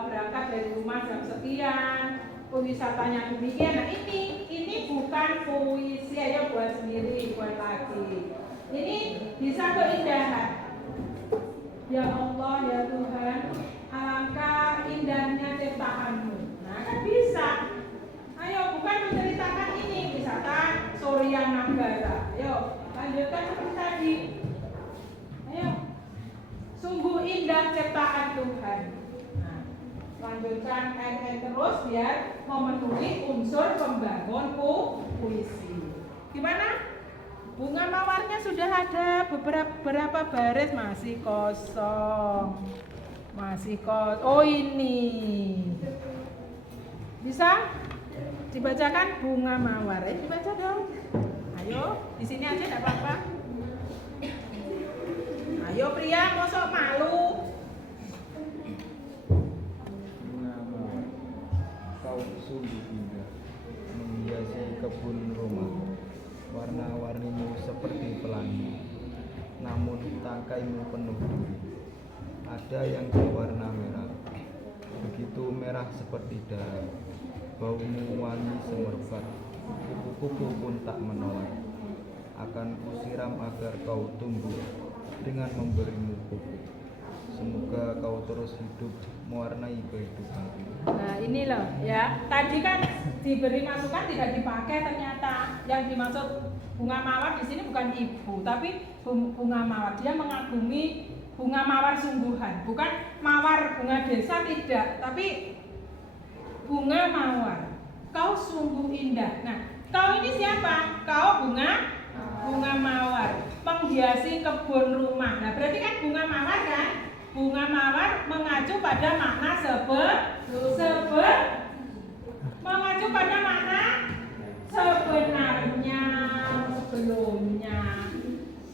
berangkat dari rumah jam sekian, wisatanya demikian. Nah ini bukan puisi, ayo buat sendiri, buat lagi. Ini bisa keindahan. Ya Allah, ya Tuhan, alangkah indahnya ciptaanmu. Nah kan bisa. Ayo bukan menceritakan ini wisata Surya Nagara. Ayo lanjutkan seperti tadi. Ayo, sungguh indah ciptaan Tuhan. Nah, lanjutkan terus biar memenuhi unsur pembangun puisi. Gimana? Bunga mawarnya sudah ada, beberapa baris masih kosong. Oh ini. Bisa dibacakan bunga mawar. Dibaca dong. Ayo, di sini aja enggak apa-apa. Ayo pria, mosok malu. Bunga mawar, kau sungguh indah, menghiasi kebun rumah. Warna-warnimu seperti pelangi, namun tangkaimu penuh duri. Ada yang berwarna merah, begitu merah seperti darah. Baumu wangi semerbak, kupu-kupu pun tak menolak. Akan kusiram agar kau tumbuh dengan memberimu pupuk. Semoga kau terus hidup mewarnai kehidupanku. Nah ini loh ya, tadi kan diberi masukan tidak dipakai ternyata. Yang dimaksud bunga mawar di sini bukan ibu, tapi bunga mawar. Dia mengagumi bunga mawar sungguhan, bukan mawar bunga desa tidak, tapi bunga mawar. Kau sungguh indah. Nah, kau ini siapa? Kau bunga mawar, menghiasi kebun rumah. Nah, berarti kan bunga mawar kan? Bunga mawar mengacu pada makna mengacu pada makna sebenarnya, sebelumnya.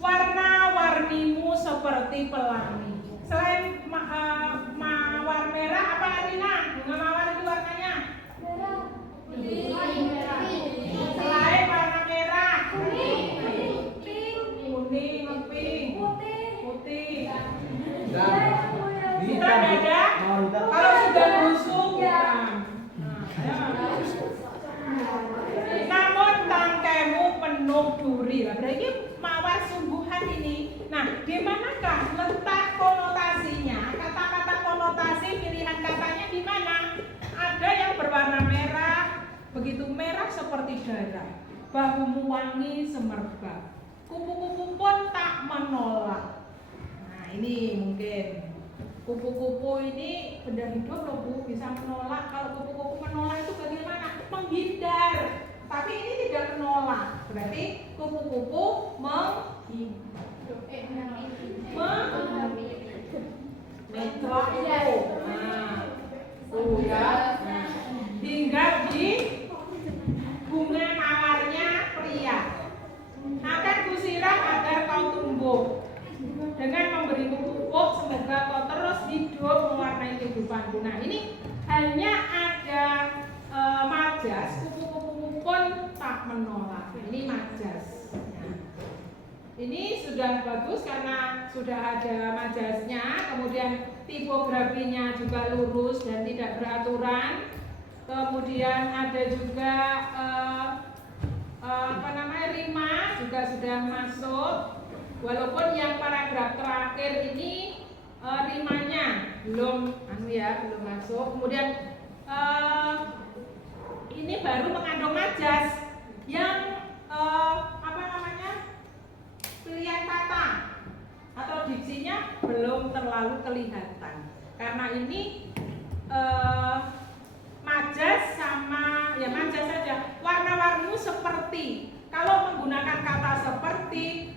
Warna-warnimu seperti pelangi. Selain mawar merah, apa Rina? Bunga mawar itu warnanya? Merah. Selain warna merah, Kuning. pink, putih. Hitam. Hitam ada? Kalau sudah busuk, hitam. Namun tangkaimu penuh duri. Berarti mawar sungguhan ini. Nah, di manakah letak konotasinya? Kata-kata konotasi pilihan katanya di mana? Ada yang berwarna merah, begitu merah seperti darah. Bahumu wangi semerbak. Kupu-kupu pun tak menolak. Nah, ini mungkin kupu-kupu ini benda hidup loh Bu, bisa menolak. Kalau kupu-kupu menolak itu bagaimana? Menghindar. Tapi ini tidak menolak. Berarti kupu-kupu tuh ya. Hinggap di bunga mawarnya pria. Akan kusiram agar kau tumbuh. Dengan memberimu pupuk, semoga kau terus hidup mewarnai kehidupanku. Nah, ini hanya ada majas, kupu-kupu pun tak menolak. Ini majas. Ini sudah bagus karena sudah ada majasnya, kemudian tipografinya juga lurus dan tidak beraturan. Kemudian ada juga rima juga sudah masuk. Walaupun yang paragraf terakhir ini rimanya belum belum masuk. Kemudian ini baru mengandung majas yang pilihan kata atau diksinya belum terlalu kelihatan. Karena ini majas sama ya majas saja. Warna-warnimu seperti. Kalau menggunakan kata seperti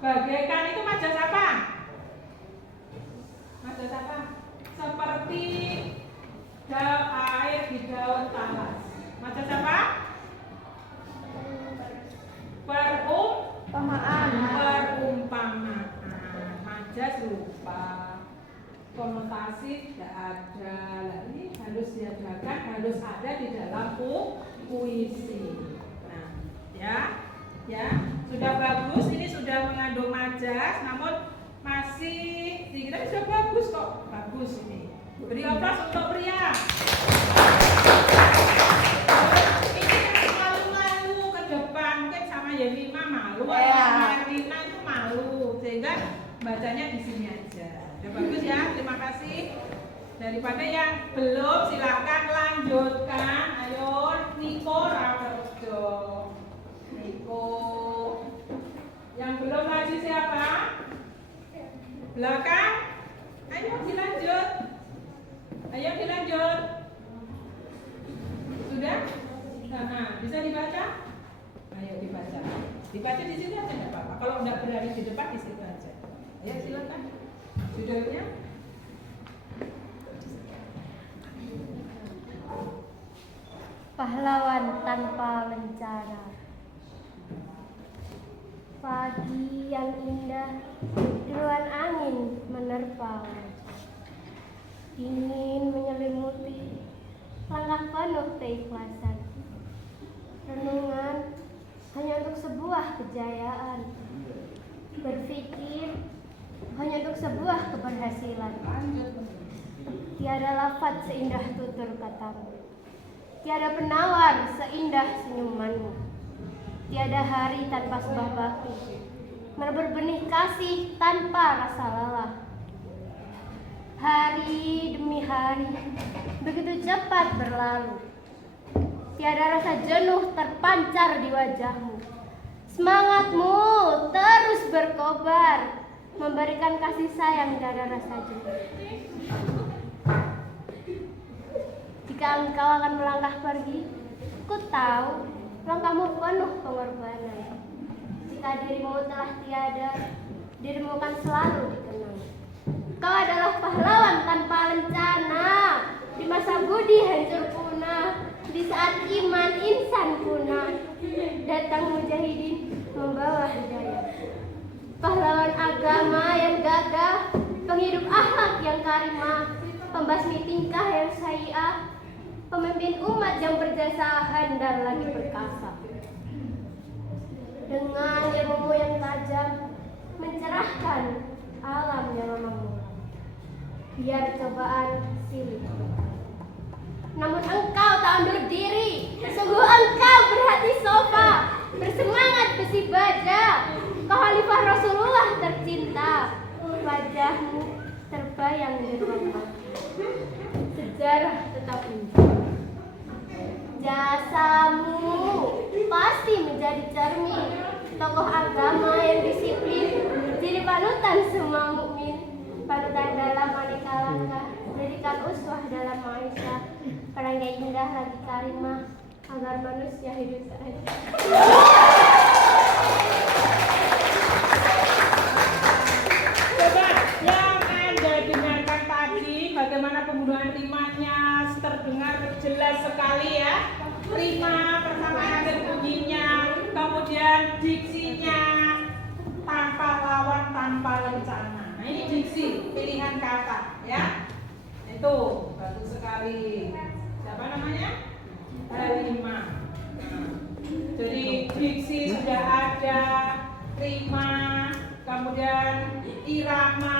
bagaikan itu majas apa? Majas apa? Seperti air di daun talas. Majas apa? Perumpamaan. Majas lupa. Konotasi tidak ada. Nah, ini harus diadakan, harus ada di dalam puisi. Nah, ya, sudah bagus. Ini sudah mengandung majas, namun masih dikira sudah bagus kok. Bagus ini. Beri aplaus untuk pria. Ini malu-malu ke depan, mungkin sama Yemima malu, sama Erlina itu malu, sehingga bacanya di sini aja. Sudah bagus ya, terima kasih. Daripada yang belum silakan lanjutkan. Ayo Niko Rawerjo. Niko. Yang belum lagi siapa? Belakang. Ayo dilanjut. Ayo dilanjut. Sudah? Nah, bisa dibaca? Ayo dibaca. Dibaca di sini aja enggak apa-apa. Kalau enggak berani di depan di situ aja. Ayo silakan. Judulnya Pahlawan tanpa lencana. Pagi yang indah, deruan angin menerpa wajah. Dingin menyelimuti, langkah penuh keikhlasan. Renungan hanya untuk sebuah kejayaan. Berpikir hanya untuk sebuah keberhasilan. Tiada lafaz seindah tutur katamu. Tiada penawar seindah senyumanmu. Tiada hari tanpa sebuah bakti. Merebut benih kasih tanpa rasa lelah. Hari demi hari begitu cepat berlalu. Tiada rasa jenuh terpancar di wajahmu. Semangatmu terus berkobar, memberikan kasih sayang dan rasa jenuh. Jika engkau akan melangkah pergi, ku tahu langkahmu penuh pengorbanan. Jika dirimu telah tiada, dirimu akan selalu dikenang. Kau adalah pahlawan tanpa lencana. Di masa budi hancur punah, di saat iman insan punah, datang mujahidin membawa hidayah. Pahlawan agama yang gagah, penghidup akhlak yang karimah, pembasmi tingkah yang sayyi'ah, pemimpin umat yang berjasa handal lagi perkasa. Dengan ilmu yang tajam, mencerahkan alam yang memang biar cobaan silih. Namun engkau tak undur diri, sungguh engkau berhati sofa, bersemangat besi baja. Kau Khalifah Rasulullah tercinta, wajahmu terbayang di ruang hati. Sejarah tetap indah. Jasamu pasti menjadi cermin tokoh agama yang disiplin, jadi panutan semua mukmin, panutan dalam aneka langkah, jadikan uswah dalam maisha, perangai indah lagi karimah, agar manusia hidup seadil. Coba yang Anda dengarkan tadi, bagaimana pembunuhan rimanya terdengar jelas sekali ya. Rima pertama ada bunyinya, kemudian diksinya tanpa lawan, tanpa lencana. Nah ini diksi, pilihan kata ya. Itu bagus sekali. Siapa namanya? Rima. Nah, jadi diksi sudah ada, rima, kemudian irama,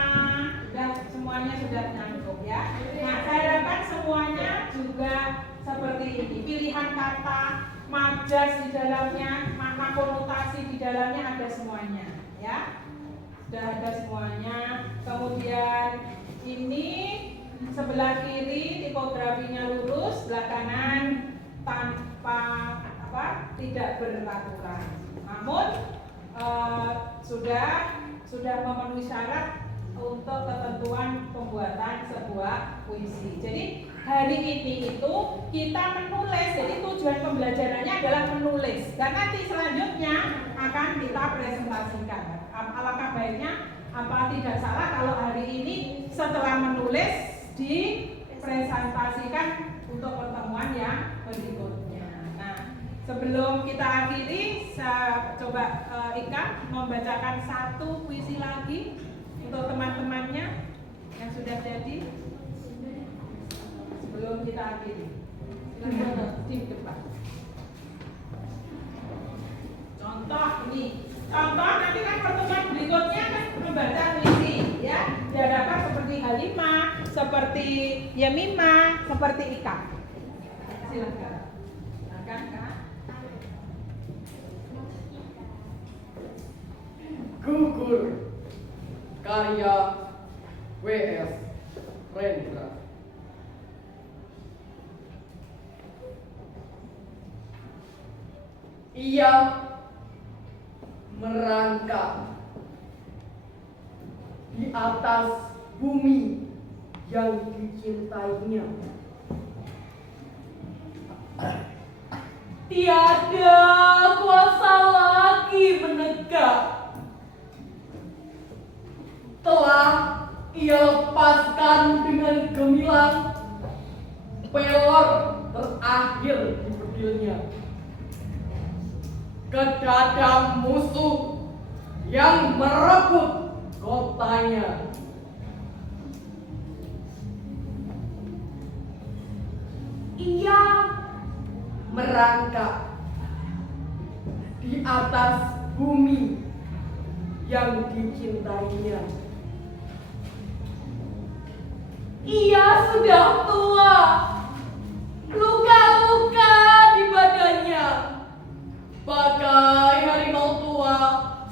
dan semuanya sudah nyambung ya. Nah, saya harapkan semuanya juga seperti ini. Pilihan kata, majas di dalamnya, makna konotasi di dalamnya ada semuanya ya. Sudah ada semuanya. Kemudian ini sebelah kiri tipografinya lurus, sebelah kanan tanpa tidak beraturan. Namun sudah memenuhi syarat untuk ketentuan pembuatan sebuah puisi. Jadi hari ini itu kita menulis. Jadi tujuan pembelajarannya adalah menulis. Dan nanti selanjutnya akan kita presentasikan. Alangkah baiknya apa tidak salah kalau hari ini setelah menulis dipresentasikan untuk pertemuan yang berikutnya. Nah, sebelum kita akhiri, saya coba Ika membacakan satu puisi lagi untuk teman-temannya yang sudah jadi sebelum kita akhiri. Silakan di depan. Contoh ini, contoh nanti kan pertemuan berikutnya kan membaca puisi ya. Dihadapkan seperti Halimah, seperti Yemima, seperti Ika. Silakan. Silakan Kak. Gugur karya W.S. Rendra. Ia merangkak di atas bumi yang dicintainya. Tiada kuasa lagi menegak. Telah ia lepaskan dengan gemilang pelor terakhir di bedilnya ke dada musuh yang merebut kotanya. Ia merangkak di atas bumi yang dicintainya. Ia sudah tua, luka-luka di badannya, bagai harimau tua,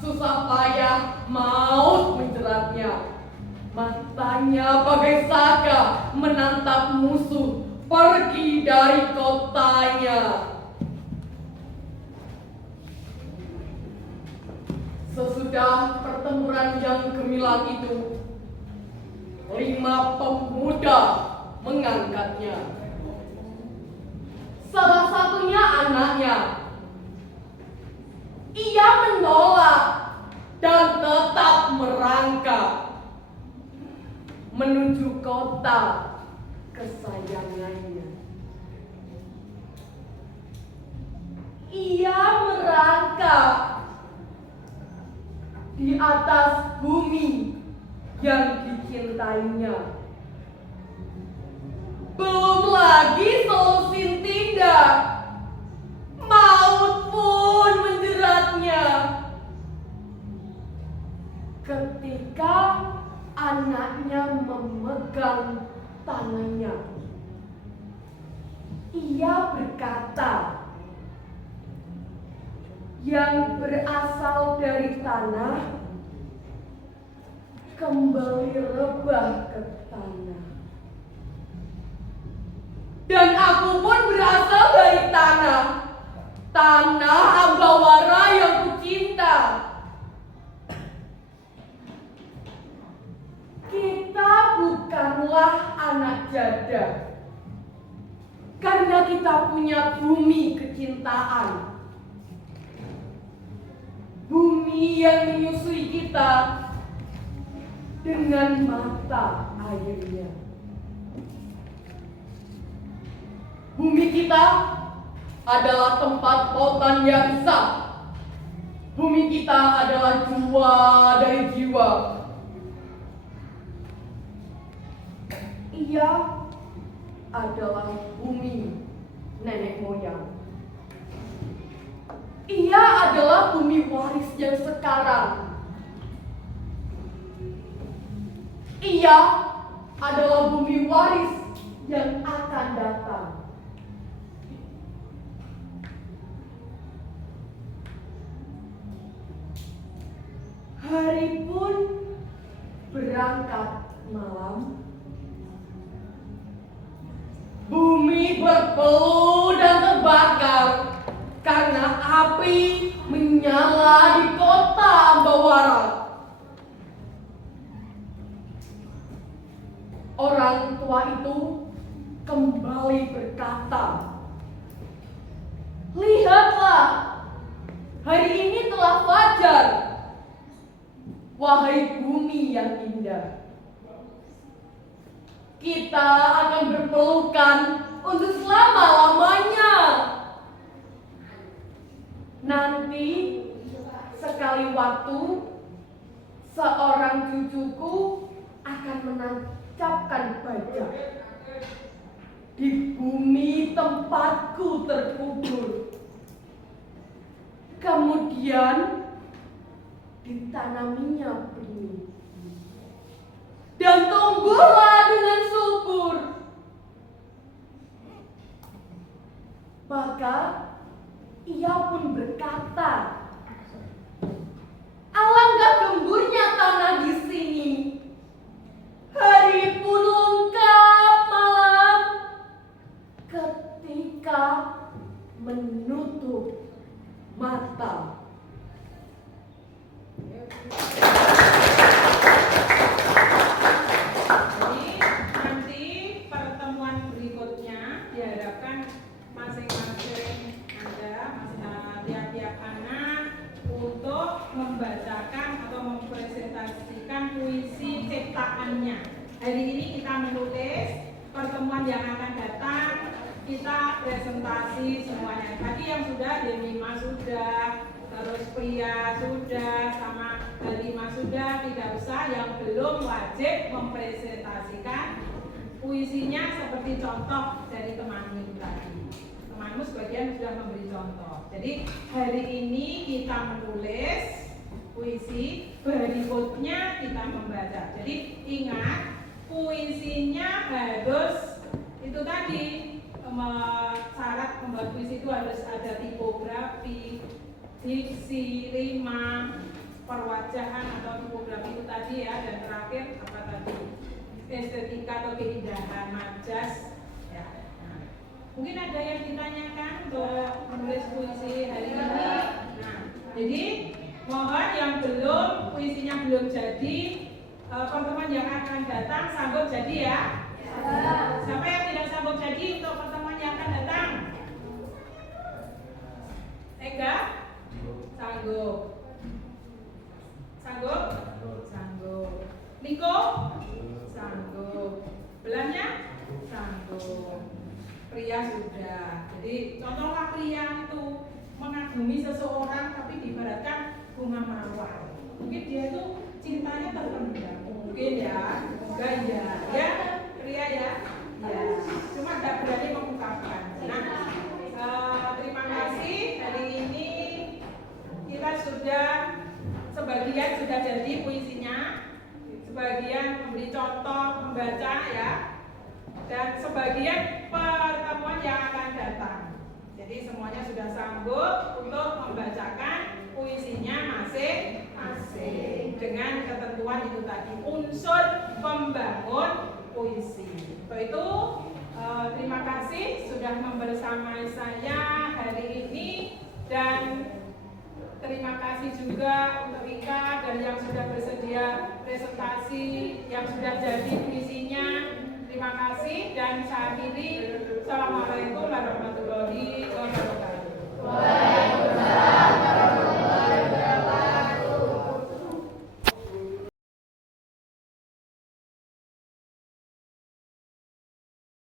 susah payah maut menjeratnya. Matanya bagai saga menantap musuh pergi dari kotanya. Sesudah pertempuran yang gemilang itu, 5 pemuda mengangkatnya. Salah satunya anaknya. Ia menolak dan tetap merangkak menuju kota kesayangannya. Ia merangkak di atas bumi yang dicintainya. Belum lagi solusi tindak, maut pun menjeratnya. Ketika anaknya memegang tangannya, ia berkata, yang berasal dari tanah kembali rebah ke tanah. Dan aku pun berasal dari tanah, tanah Ambawara yang kucinta. punya bumi kecintaan. Bumi yang menyusui kita dengan mata airnya. Bumi kita adalah tempat lautan yang sah. Bumi kita adalah jiwa dari jiwa. Ia adalah bumi nenek moyang. Ia adalah bumi waris yang sekarang. Ia adalah bumi waris yang akan datang. Hari pun berangkat malam. Bumi berpeluh dan terbakar karena api menyala di kota Ambawara. Orang tua itu kembali berkata, "Lihatlah, hari ini telah fajar. Wahai bumi yang indah, kita akan berpelukan untuk selama-lamanya. Nanti sekali waktu seorang cucuku akan menancapkan baja di bumi tempatku terkubur. Kemudian ditanaminya benih dan tumbuhlah dengan subur. Maka ia pun berkata, alangkah gemburnya tanah di sini. Hari pun lengkap malam ketika menutup mata." Jadi nanti pertemuan berikutnya diharapkan masing-masing tiap-tiap anak untuk membacakan atau mempresentasikan puisi ciptaannya. Hari ini kita menulis, pertemuan yang akan datang kita presentasi semuanya. Tadi yang sudah Demima sudah, terus Pria sudah, sama Halima sudah, tidak usah. Yang belum wajib mempresentasikan puisinya seperti contoh dari temanmu tadi. Temanmu sebagian sudah memberi contoh. Jadi hari ini kita menulis puisi, berikutnya kita membaca. Jadi ingat, puisinya harus itu tadi, syarat membuat puisi itu harus ada tipografi, diksi, rima, perwajahan atau tipografi itu tadi ya, dan terakhir apa tadi, estetika atau keindahan, majas ya. Nah, mungkin ada yang ditanyakan untuk menulis puisi hari ini. Nah, jadi mohon yang belum, puisinya belum jadi, pertemuan yang akan datang sanggup jadi ya. Siapa yang tidak sanggup jadi untuk pertemuan yang akan datang? Ega? Sanggup. Sanggup? Sanggup. Niko? Sanggup. Belanya? Sanggup. Pria sudah. Jadi contohlah Pria itu mengagumi seseorang tapi diibaratkan bunga mawar. Mungkin dia itu cintanya terpendam. Mungkin ya. Semoga ya. Ya, Pria ya. Ya. Cuma tidak berani mengungkapkan. Nah, terima kasih. Hari ini kita sudah sebagian sudah jadi puisinya, sebagian memberi contoh membaca ya, dan sebagian pertemuan yang akan datang. Jadi semuanya sudah sanggup untuk membacakan puisinya masing-masing dengan ketentuan itu tadi, unsur pembangun puisi. Untuk itu terima kasih sudah membersamai saya hari ini, dan terima kasih juga untuk Ika dan yang sudah bersedia presentasi, yang sudah jadi puisinya. Terima kasih dan saya akhiri. Assalamualaikum warahmatullahi wabarakatuh. kategori